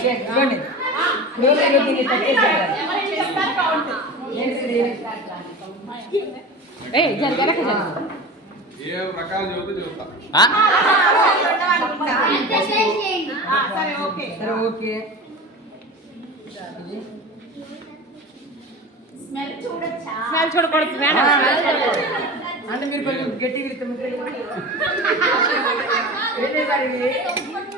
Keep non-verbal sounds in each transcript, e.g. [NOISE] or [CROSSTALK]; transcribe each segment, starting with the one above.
ఇవ్వండి ఇప్పుడు మీరు దీన్ని టచ్ చేశారు. ఏ జర వెనక జర. ఏ రకాలు చెబితే చెబుతా. ఆ? సరే ఓకే. సరే ఓకే స్మెల్ చూడకూడదు మేడం అంటే మీరు కొంచెం గట్టిగా ఇస్తే [LAUGHS]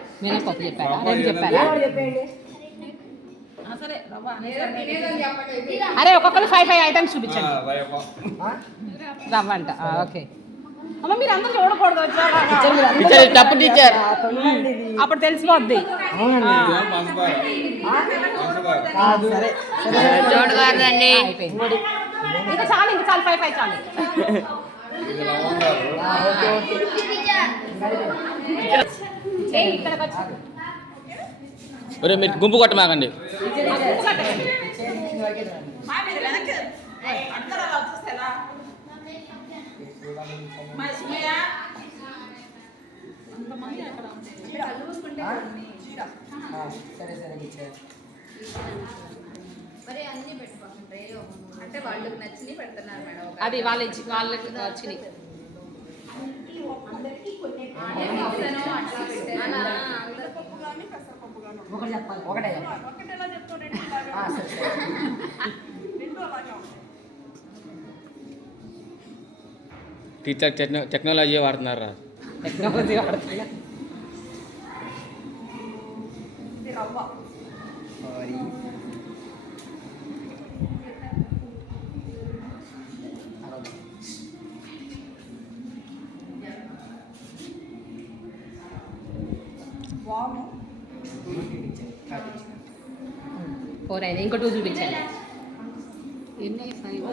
మినపప్పు చెప్పారా రెండు చెప్పారా అరే ఒక్కొక్కరు ఫైవ్ ఫైవ్ ఐటమ్స్ చూపించండి. రవ్వ. ఆ? రవ్వ అంట. ఆ, ఓకే. అమ్మ మీరు అందరూ చూడకూడదు వచ్చారా టీచర్. అప్పుడు తెలిసిపోద్ది. చూడకూడదండి. ఇంకా చాలు ఇంకా చాలు ఫైవ్ ఫైవ్ చాలు. Okay okay. ఒరే మీరు గుంపు కొట్టమాకండి. సరే సరే అంటే వాళ్ళకి నచ్చినవి పెడుతున్నారు మేడం. అది వాళ్ళ ఇచ్చి వాళ్ళకి వచ్చినాయి. అంటే మిక్సను అట్లా పెట్టారు ఒకటి చెప్పాలి ఒకటే ఆ, సరే సరే టీచర్ టెక్నో టెక్నాలజీ వాడుతున్నారా? టెక్నాలజీ వాడుతున్నా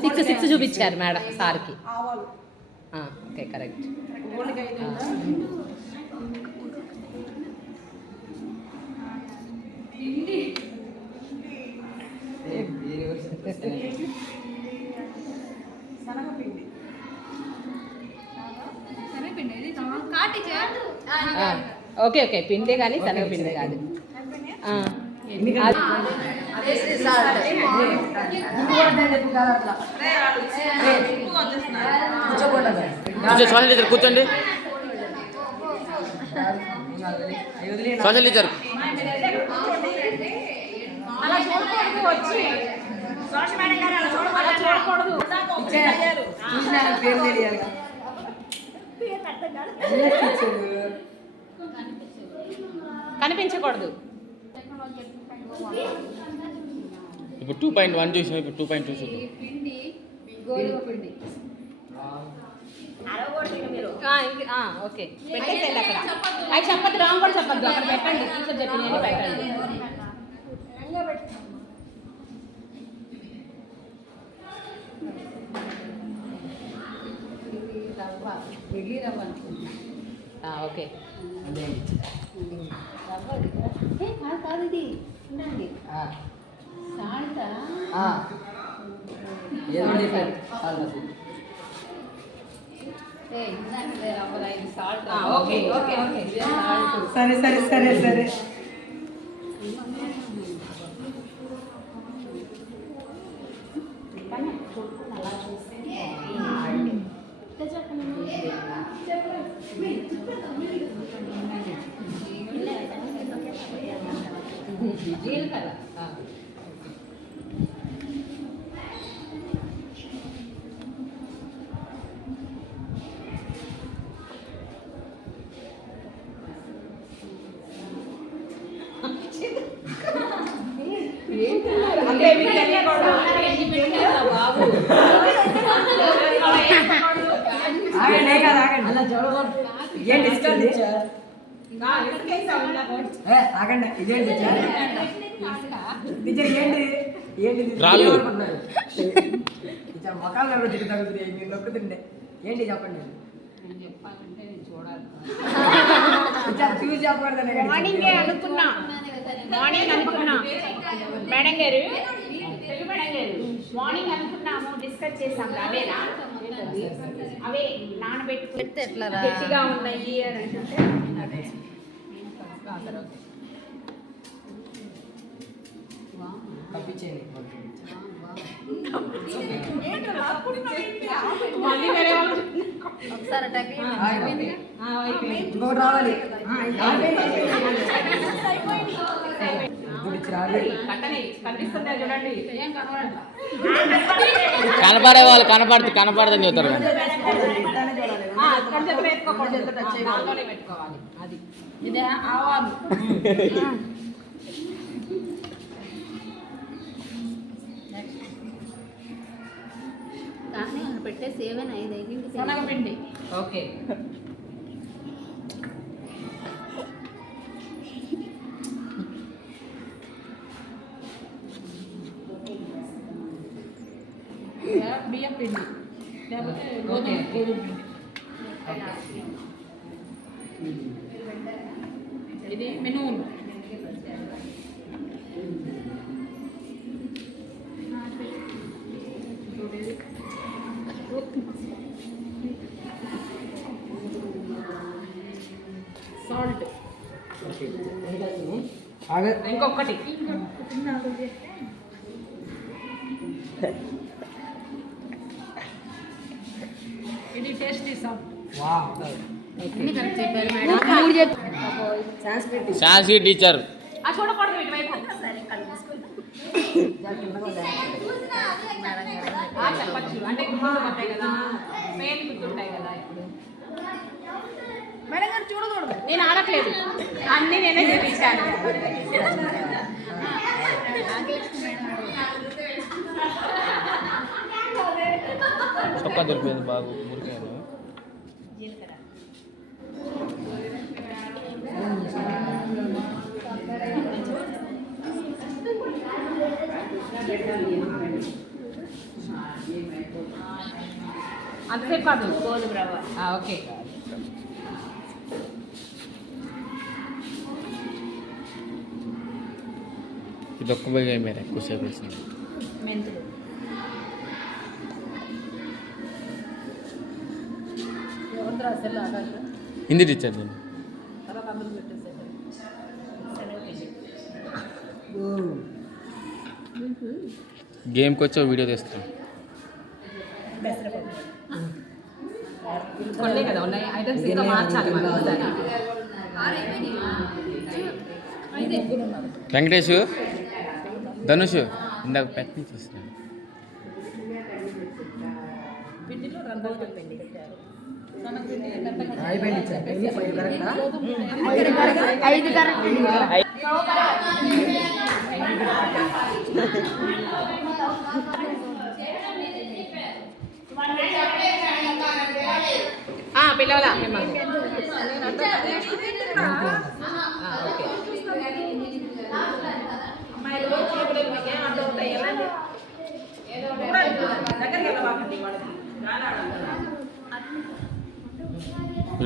సిక్స్ సిక్స్ చూపించారు మేడం సార్కి. ఆ, ఓకే కరెక్ట్. ఓకే ఓకే పిండి కానీ శనగ పిండి కాదు సోషల్ టీచర్ కూర్చోండి. Social teacher. అలా చూడకూడదు వచ్చి. అలా చూడకూడదు టీచర్, చూసినా నాకు పేరు తెలియాలి కదా. అన్నీ టీచర్. కనిపించకూడదు. ఇప్పుడు టూ పాయింట్ వన్ చూసాం ఇప్పుడు టూ పాయింట్ టూ ఆ, ఓకే. పెట్టేసేయండి అక్కడ. అవి చెప్పద్దు రాంగ్ కూడా చెప్పద్దు అక్కడ పెట్టండి. టీచర్ చెప్పినవి పెట్టండి ఓకే. అదే. కాదు. కాదు ఇది. ఉండండి. సరే సరే సరే సరే జీలకర్ర ఆ. అంటే మీకు తెలియకూడదు. బాబు ఆగండి ఏ కాదు ఆగండి అలా చూడకూడదు ఏం డిస్కౌంట్ ఇచ్చారు ఆ, ఇసుకేసావు ఇలా కొట్టి. ఏ, ఆగండి ఇదేంటి టీచర్? ఏంటి ఏంటి? రాళ్ళు. మొక్కలు ఎవరు తిరిగి తగ్గుతున్నాయి మీరు నొక్కుతుండే ఏంటి చెప్పండి? చూసి చెప్పకూడదని కదా. మార్నింగే అనుకున్నా. మార్నింగ్ అనుకున్నా. మేడం గారు తెలుగు మేడం గారు మార్నింగ్ అనుకున్నాము. డిస్కస్ చేసాం. అవేనా అవే ఎట్లారా? గట్టిగా ఉన్నాయి అని అంటుంటే తప్పించేయండి ఒకసారి రావాలి కనపడే వాళ్ళు కనపడుతు కనపడదని చెప్తారు కానీ ఆ, [LAUGHS] ఇక్కడ చేతులు వేసుకోకూడదు ఆ, దాంట్లోనే పెట్టుకోవాలి అది ఇదే ఆవాలు కానీ అక్కడ పెట్టేసి ఏమైనా ఐదు ఐదింటికి శనగపిండి. ఓకే. బియ్యం పిండి. లేకపోతే గోధుమ గోధుమ పిండి ఇది మినువులు సాల్ట్ ఇంకొకటి. ఇది టేస్టీ సాల్ట్ సాంస్క్రిట్ టీచర్. ఆ చూడకూడదు ఇటువైపు ఆ, చెప్పచ్చు. అంటే గుర్తుంటాయి కదా. మెయిన్ గుర్తుంటాయి కదా. చూడకూడదు. నేను ఆడట్లేదు. అన్నీ నేనే చేపించాను చొక్కా దొరికింది బాగు మురికాయలు అంతసేపు కాదు. ఓకే. బైగా మీరు ఎక్కువసేపు వేసింది మెంతులు. హిందీ టీచర్ నేను. గేమ్కి వచ్చి వీడియో తీస్తాను. కొన్నే కదా ఉన్నాయి. ఐటమ్స్ ఇంకా మార్చాలి మనం ఒకసారి. వెంకటేష్ ధనుష్ ఇందాక పెట్ నుంచి వస్తున్నాను రంధ్రాలు పిండి పెట్టారు శనగపిండి మెత్తగా అయిపోయింది ఇచ్చారు ఎన్ని ఫైవ్ కరెక్టా ఐదు కరెక్ట్ ఆ, పిలవలా మిమ్మల్ని ఆ, ఓకే. అమ్మాయిలు చేతులు మీకు ఏం అర్థం అవుతాయి వెళ్ళండి. దగ్గరికి వెళ్ళబాకండి వాళ్ళకి. రానాడాలి కదా.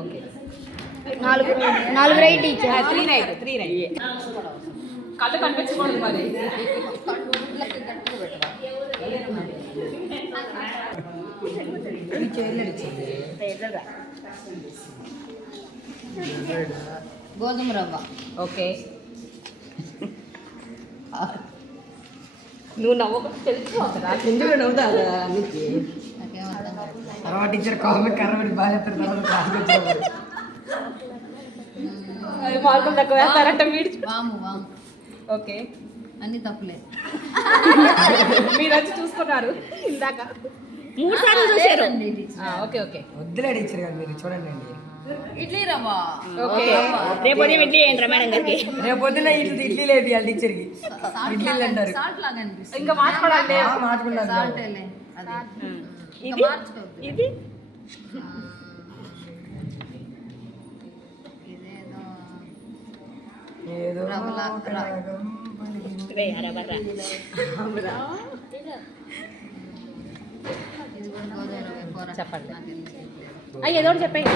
ఓకే నాలుగు నాలుగు right teacher three right three right కళ్ళు కనిపించకూడదు మరి ఈ చైర్లో ఇచ్చింది గోధుమ రవ్వ ఓకే నువ్వు నవ్వక తెలుసు ఎందుకు నవ్వుతా నీకు నాకేం అర్థం కాదు తర్వాత టీచర్ కామెంట్ కరబడి బాగా చెప్తారు తర్వాత క్లాస్కి వచ్చినప్పుడు మార్కులు తక్కువ వేస్తారంట మీరు. వాము వాము ఓకే. అన్ని తప్పులే. మీరు వచ్చి చూసుకున్నారు. ఇందాక. మూడు సార్లు చూసారు టీచర్. Okay okay. వద్దులే టీచర్ గారు మీరు చూడండి అండి. ఇడ్లీ రవ్వ. ఓకే. రేపు ఉదయం ఇడ్లీ ఏంటి మేడం గారికి. రేపు పొద్దున్న ఇడ్లీ ఇడ్లీ లేదు వాళ్ళ ఇడ్లీలు లాగా అంటారు. సాల్ట్ లాగా అనిపిస్తుంది. ఇంకా మార్చుకోవడానికి ఇది? ఇది? చెప్పండి. అయ్యి ఏదో ఒకటి చెప్పండి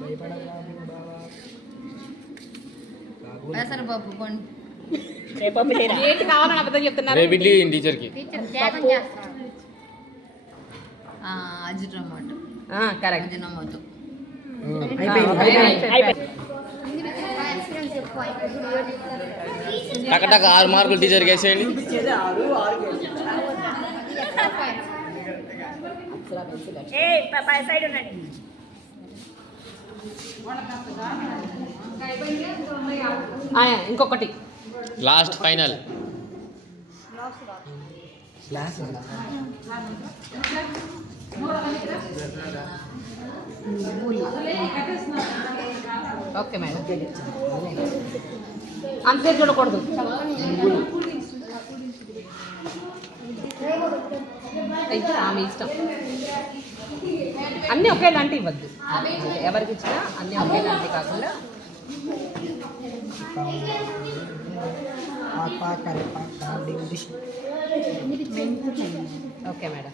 భయపడబాబు బావా. కాబూల్ పెసరపప్పు పండు. ఏంటి కావాలని అబద్ధం చెప్తున్నారు. రేపు ఇడ్లీ టీచర్కి. అజిటమోటో కరెక్ట్ అజినమోటో అయిపోయింది అయిపోయింది. టక టక ఆరు మార్కులు టీచర్కి వేసేయండి ఇంకొకటి. Last final. Okay madam. అంతే చూడకూడదు. అయితే ఆమె ఇష్టం. అన్నీ ఒకేలాంటి ఇవ్వద్దు. ఎవరికి ఇచ్చినా అన్నీ ఒకేలాంటి కాకుండా ఓకే మేడం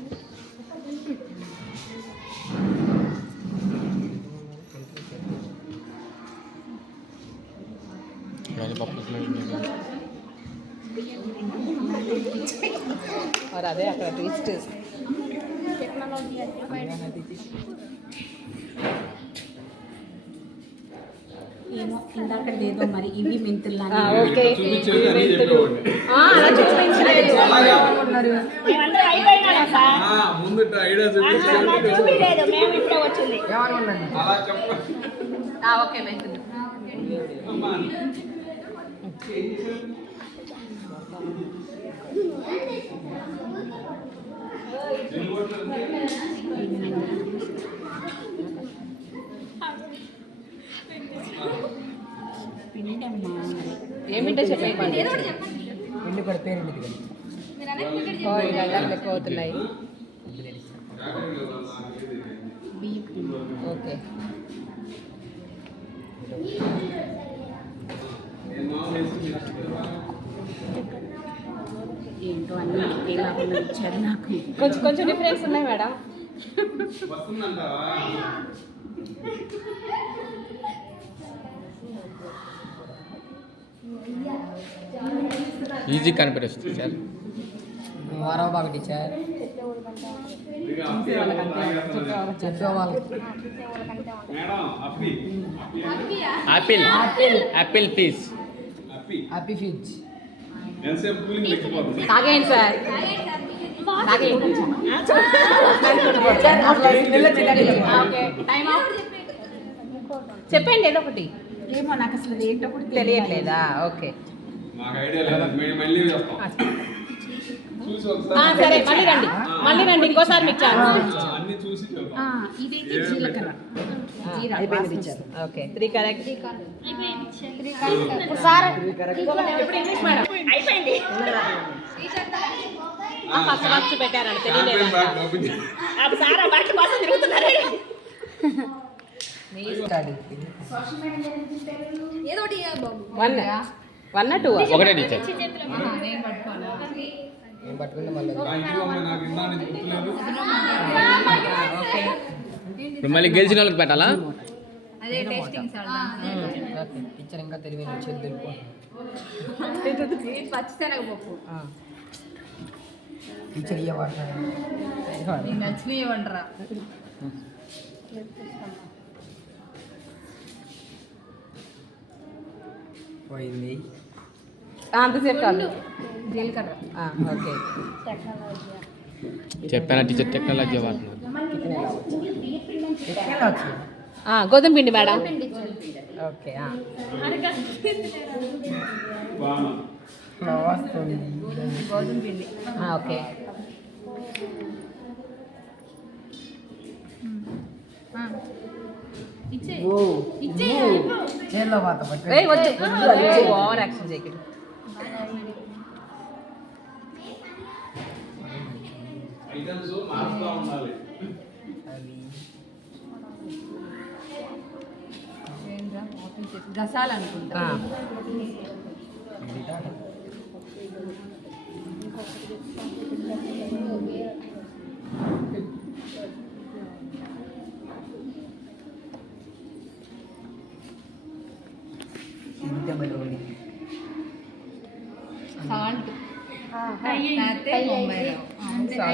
పప్పు మరి అదే అక్కడ ట్విస్ట్ ఏమో ఇందాక ఏదో మరి ఇవి మెంతుల్లా ఓకే. అలా చూపించలేదు. ఓకే మెంతులు. అమ్మా. ఏమిటో చెప్పండి. పెళ్ళి కూడా పేరు అవుతున్నాయి ఓకే. ఏంటో అన్ని ఒకే లాభంలో ఇచ్చారు నాకు. కొంచెం కొంచెం డిఫరెన్స్ ఉన్నాయి మేడం. వస్తుందంటావా? ఈజీ కనిపెట్టేస్తుంది సార్ వారావు బాగా టీచర్ అప్పి హ్యాపీ ఫీజ్. కూలింగ్ లెక్కిపోతుంది తాగేయండి సార్. చెప్పండి ఏదో ఒకటి. ఏమో నాకు అసలు ఏంటో కూడా తెలియట్లేదా ఓకే ఆ, సరే మళ్ళీ రండి మళ్ళీ రండి ఇంకోసారి మీకు ఆ, ఆ, ఇదైతే జీలకర్ర జీరా అయిపోయింది teacher okay three correct sir ఇప్పుడు ఇంగ్లీష్ మేడం అయిపోయింది ఫస్ట్ ఫస్ట్ పెట్టారండి తెలియలేదు. సార్ బయట కోసం తిరుగుతున్నారు వన్ వన్ టూ ఒకటే టీచర్ మళ్ళీ ఇప్పుడు గెలిచిన వాళ్ళకి పెట్టాలా? టీచర్ ఇంకా చేతులు పచ్చిశనగపప్పు టీచర్ నచ్చినవి వంటరా పోయింది అంతసేపు కాదు జీలకర్ర ఆ, ఓకే చెప్పానా టీచర్ టెక్నాలజీ వాడుతున్నారు ఎట్లా వచ్చింది ఆ, గోధుమ పిండి మేడం ఓకే ఆ. బాగా వస్తుంది గోధుమ పిండి ఆ, ఓకే ఇచ్చే ఓ ఇచ్చే చేతిలో పాత పట్టు ఓవర్ యాక్షన్ చేయకండి ఐటమ్స్ మారుతూ ఉండాలి అవి ఏంట్రా ఓపెన్ చేసి గసాలు అనుకుంటా ఆ, 黑莓嗯那个